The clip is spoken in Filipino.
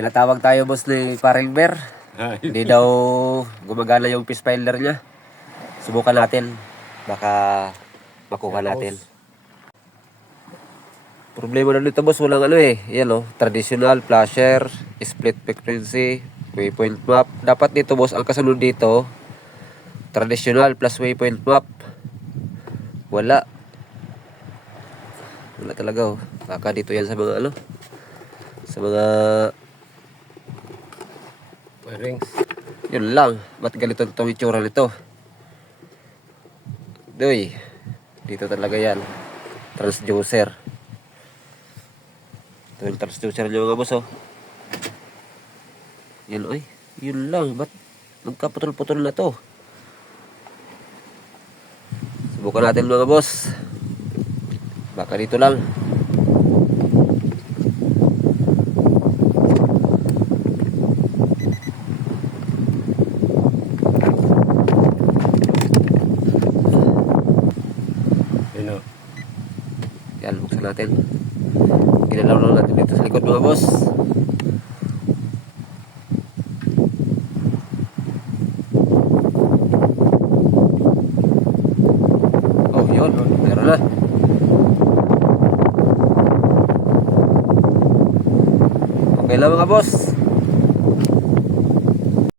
Pinatawag tayo boss ni Paring Bear. Hindi daw gumagana yung fish finder niya. Subukan natin. Baka makuha natin. Problema na dito boss, walang yan traditional, flasher, split frequency, waypoint map. Dapat dito boss, ang kasunod dito, traditional plus waypoint map. Wala. Wala talaga Baka dito yan sa mga sa mga rings. Yun lang. Ba't ganito itong itsura nito? Doy. Dito talaga yan. Transducer. Ito yung transducer nyo mga boss Yun Yun lang. Ba't magkaputol-putol na to? Subukan natin mga boss. Baka dito lang. Yan, buksan natin. Ginalaw lang natin dito sa likod mga boss. Oh, yun. Meron na. Okay lang mga boss.